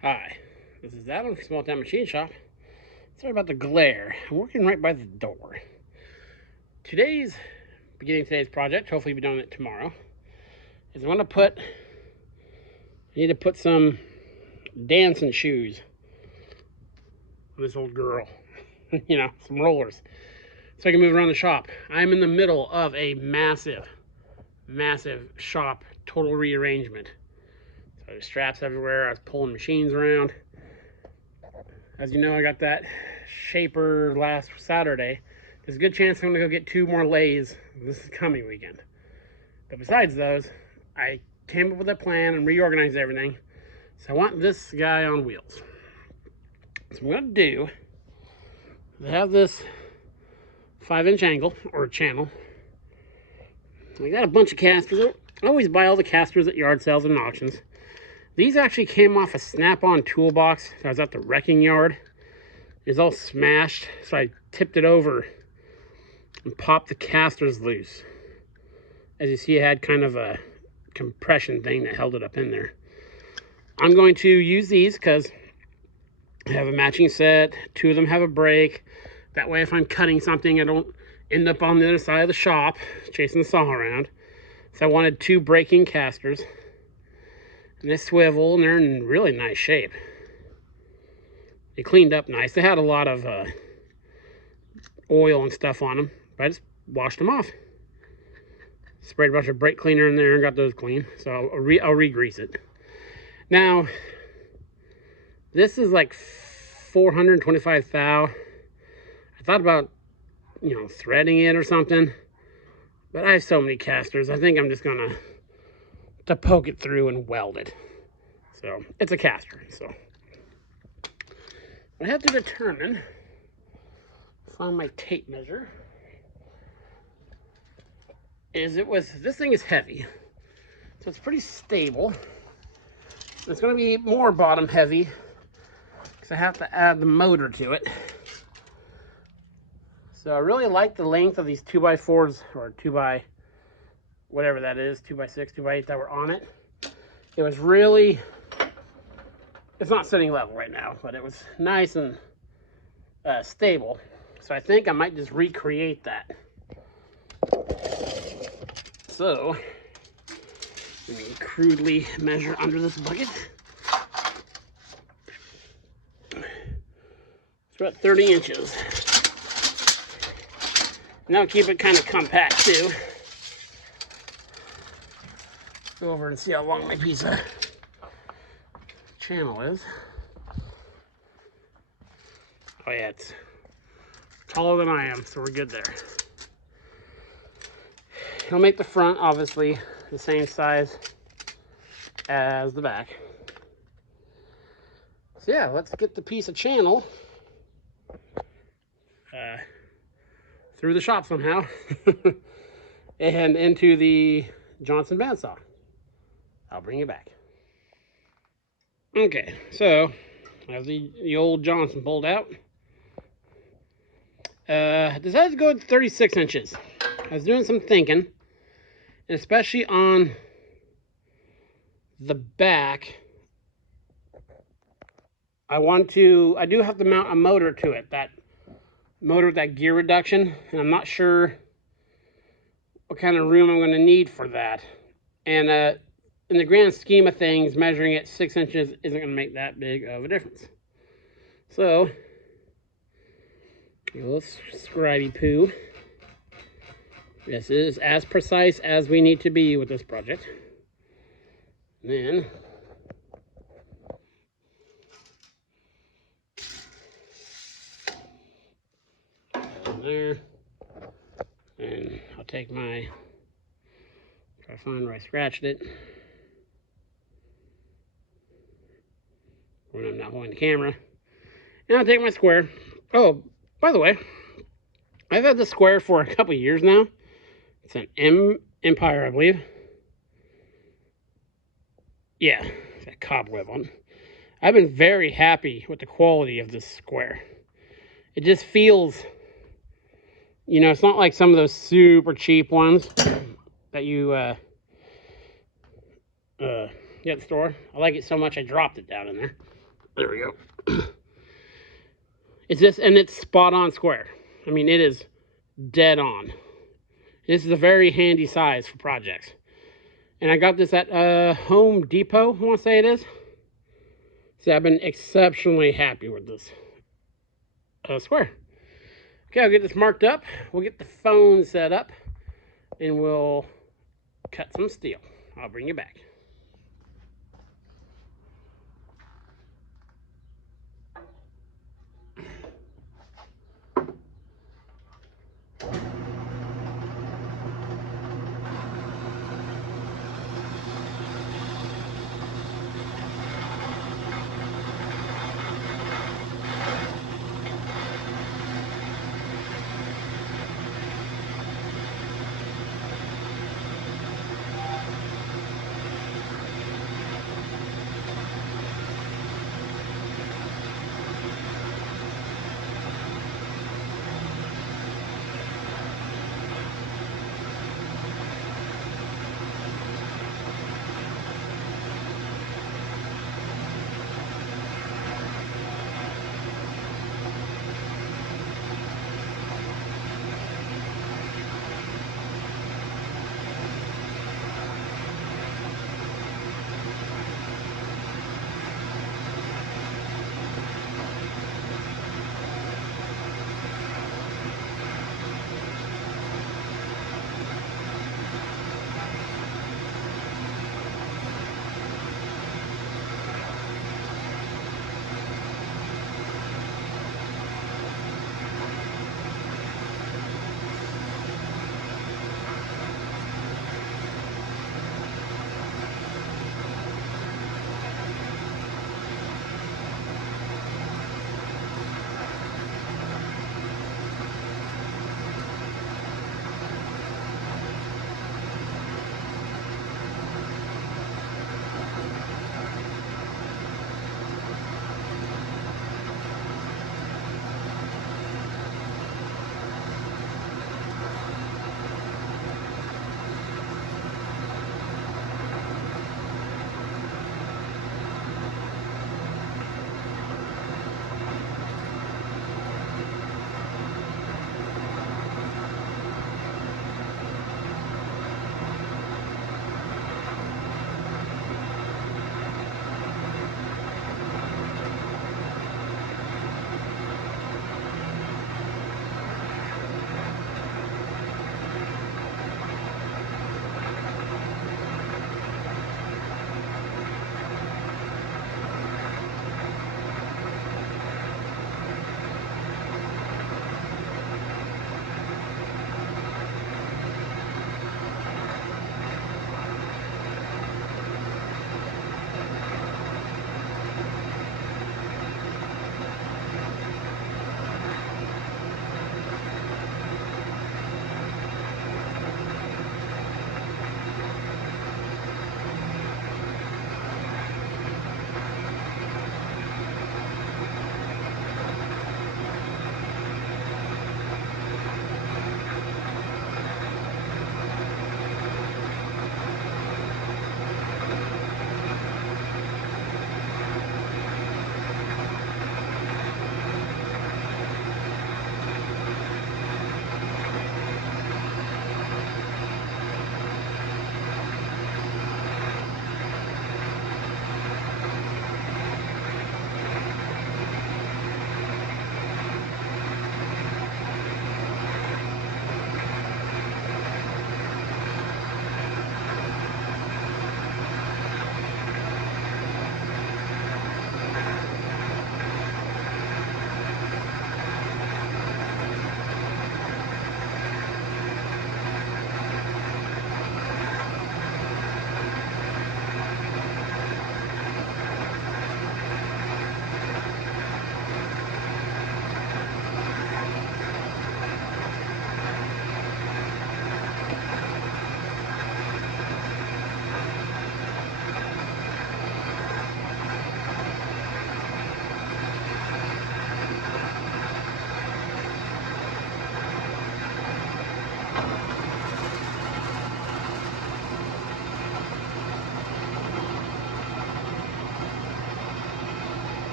Hi, this is Adam from Small Town Machine Shop. Sorry about the glare. I'm working right by the door. Beginning today's project, hopefully be done it tomorrow, is I need to put some dancing shoes on this old girl. Some rollers. So I can move around the shop. I'm in the middle of a massive shop total rearrangement. So there's straps everywhere. I was pulling machines around. As you know, I got that shaper last Saturday. There's a good chance I'm going to go get 2 more lathes this coming weekend. But besides those, I came up with a plan and reorganized everything. So I want this guy on wheels. So I'm going to do, I have this 5-inch angle, or channel. I got a bunch of casters. I always buy all the casters at yard sales and auctions. These actually came off a Snap-on toolbox. I was at the wrecking yard. It was all smashed, so I tipped it over and popped the casters loose. As you see, it had kind of a compression thing that held it up in there. I'm going to use these because I have a matching set. 2 of them have a brake. That way, if I'm cutting something, I don't end up on the other side of the shop chasing the saw around. So I wanted 2 braking casters. And they swivel, and they're in really nice shape. They cleaned up nice. They had a lot of oil and stuff on them, but I just washed them off. Sprayed a bunch of brake cleaner in there and got those clean. So I'll re-grease it. Now, this is like 425 thou. I thought about, threading it or something, but I have so many casters. I think I'm just gonna poke it through and weld it. So it's a caster. So I have to determine, find my tape measure. This thing is heavy, so it's pretty stable. It's going to be more bottom heavy because I have to add the motor to it. So I really like the length of these 2x4s, or 2x whatever that is, 2x6, 2x8 that were on it. It was really, it's not sitting level right now, but it was nice and stable. So I think I might just recreate that. So let me crudely measure under this bucket. It's about 30 inches. Now keep it kind of compact too. Go over and see how long my piece of channel is. Oh yeah, it's taller than I am, so we're good there. It'll make the front, obviously, the same size as the back. So yeah, let's get the piece of channel through the shop somehow and into the Johnson bandsaw. I'll bring it back. Okay, so as the old Johnson pulled out, decided to go with 36 inches. I was doing some thinking, and especially on the back, I do have to mount a motor to it, that motor with that gear reduction, and I'm not sure what kind of room I'm going to need for that. And in the grand scheme of things, measuring it 6 inches isn't going to make that big of a difference. So, a little scribey poo. This is as precise as we need to be with this project. And then there, and I'll take try to find where I scratched it when I'm not holding the camera. And I'll take my square. Oh, by the way, I've had this square for a couple years now. It's an Empire, I believe. Yeah, it's a cobweb on. I've been very happy with the quality of this square. It just feels, it's not like some of those super cheap ones that you get at the store. I like it so much I dropped it down in there. There we go. It's just, and it's spot on square. I mean, it is dead on. This is a very handy size for projects. And I got this at Home Depot, I want to say it is. So I've been exceptionally happy with this square. Okay, I'll get this marked up. We'll get the phone set up. And we'll cut some steel. I'll bring you back.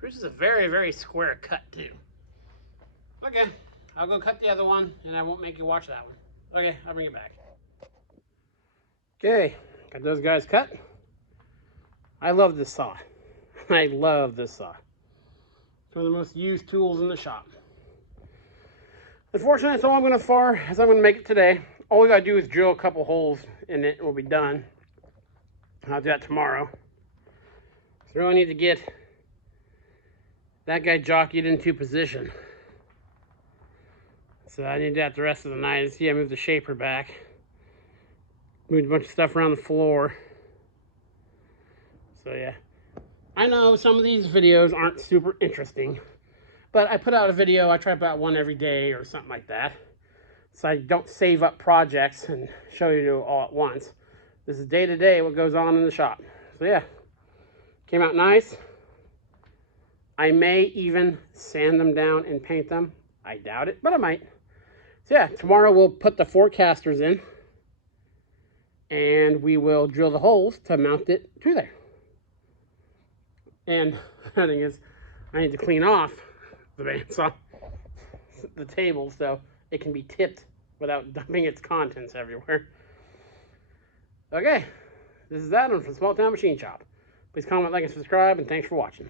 Produces a very, very square cut too. Okay, I'll go cut the other one and I won't make you watch that one. Okay, I'll bring it back. Okay, got those guys cut. I love this saw. I love this saw. It's one of the most used tools in the shop. Unfortunately, that's all I'm going to make it today. All we got to do is drill a couple holes in it and we'll be done. I'll do that tomorrow. So I need to get that guy jockeyed into position. So I need to do that the rest of the night. See, I moved the shaper back. Moved a bunch of stuff around the floor. So yeah. I know some of these videos aren't super interesting, but I put out a video. I try to put out one every day or something like that. So I don't save up projects and show you all at once. This is day to day what goes on in the shop. So yeah, came out nice. I may even sand them down and paint them. I doubt it, but I might. So yeah, tomorrow we'll put the forecasters in and we will drill the holes to mount it to there. And the thing is, I need to clean off the bandsaw, the table, so it can be tipped without dumping its contents everywhere. Okay, this is Adam from Small Town Machine Shop. Please comment, like, and subscribe, and thanks for watching.